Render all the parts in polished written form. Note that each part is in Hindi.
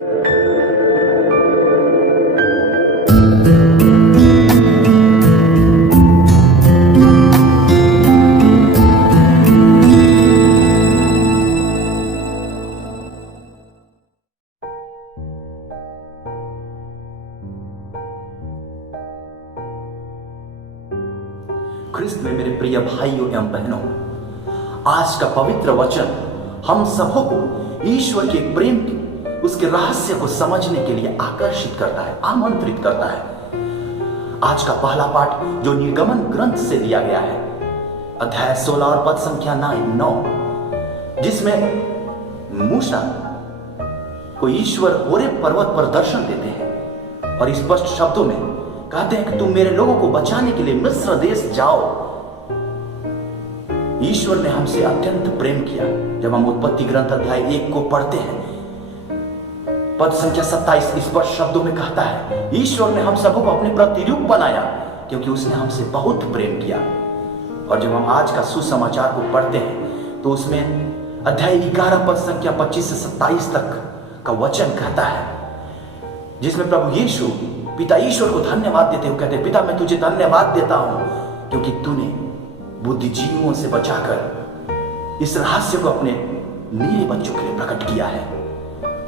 ख्रिस्त में मेरे प्रिय भाइयों एवं बहनों, आज का पवित्र वचन हम सबों को ईश्वर के प्रेम की उसके रहस्य को समझने के लिए आकर्षित करता है, आमंत्रित करता है। आज का पहला पाठ जो निर्गमन ग्रंथ से दिया गया है, अध्याय 16 और पद संख्या 9, जिसमें मूसा को ईश्वर होरेब पर्वत पर दर्शन देते हैं और स्पष्ट शब्दों में कहते हैं कि तुम मेरे लोगों को बचाने के लिए मिस्र देश जाओ। ईश्वर ने हमसे अत्यंत प्रेम किया। जब हम उत्पत्ति ग्रंथ अध्याय 1 को पढ़ते हैं, पद संख्या 27 स्पष्ट शब्दों में कहता है, ईश्वर ने हम सबों को अपने प्रतिरूप बनाया क्योंकि उसने हमसे बहुत प्रेम किया। और जब हम आज का सुसमाचार को पढ़ते हैं तो उसमें अध्याय 11 पद संख्या 25 से 27 तक का वचन कहता है, जिसमें प्रभु यीशु पिता ईश्वर को धन्यवाद देते हुए कहते, पिता मैं तुझे धन्यवाद देता हूं क्योंकि तूने बुद्धिजीवियों से बचाकर इस रहस्य को अपने मेरे बच्चों के लिए प्रकट किया है।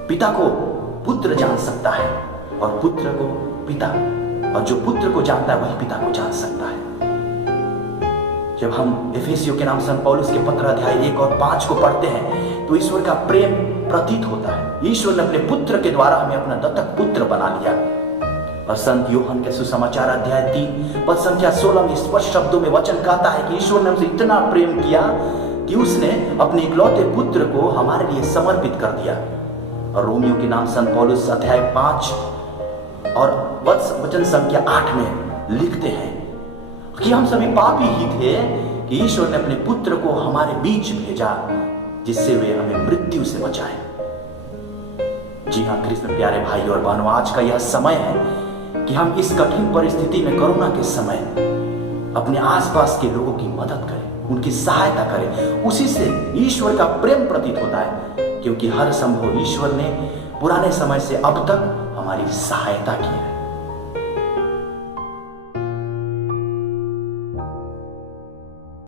पिता को पुत्र जान सकता है और पुत्र को पिता, और जो पुत्र को जानता है वही पिता को जान सकता है। जब हम एफेसियों के नाम संत पौलुस के पत्र अध्याय 1 और 5 को पढ़ते हैं तो ईश्वर का प्रेम प्रतीत होता है। ईश्वर ने अपने पुत्र के द्वारा हमें अपना दत्तक पुत्र बना लिया। और संत यूहन्ना के सुसमाचार अध्याय 3 पद संख्या 16 में स्पष्ट शब्दों में वचन कहता है कि ईश्वर ने हमसे इतना प्रेम किया कि उसने अपने इकलौते पुत्र को हमारे लिए समर्पित कर दिया। और रोमियो के नाम संत पौलुस अध्याय 5 और वचन संख्या 8 में लिखते हैं कि हम सभी पापी ही थे कि ईश्वर ने अपने पुत्र को हमारे बीच भेजा जिससे वे हमें मृत्यु से बचाए। जी हाँ कृष्ण प्यारे भाई और बहनों, आज का यह समय है कि हम इस कठिन परिस्थिति में, कोरोना के समय, अपने आसपास के लोगों की मदद करें, उनकी सहायता करें। उसी से ईश्वर का प्रेम प्रतीत होता है, क्योंकि हर संभव ईश्वर ने पुराने समय से अब तक हमारी सहायता की है।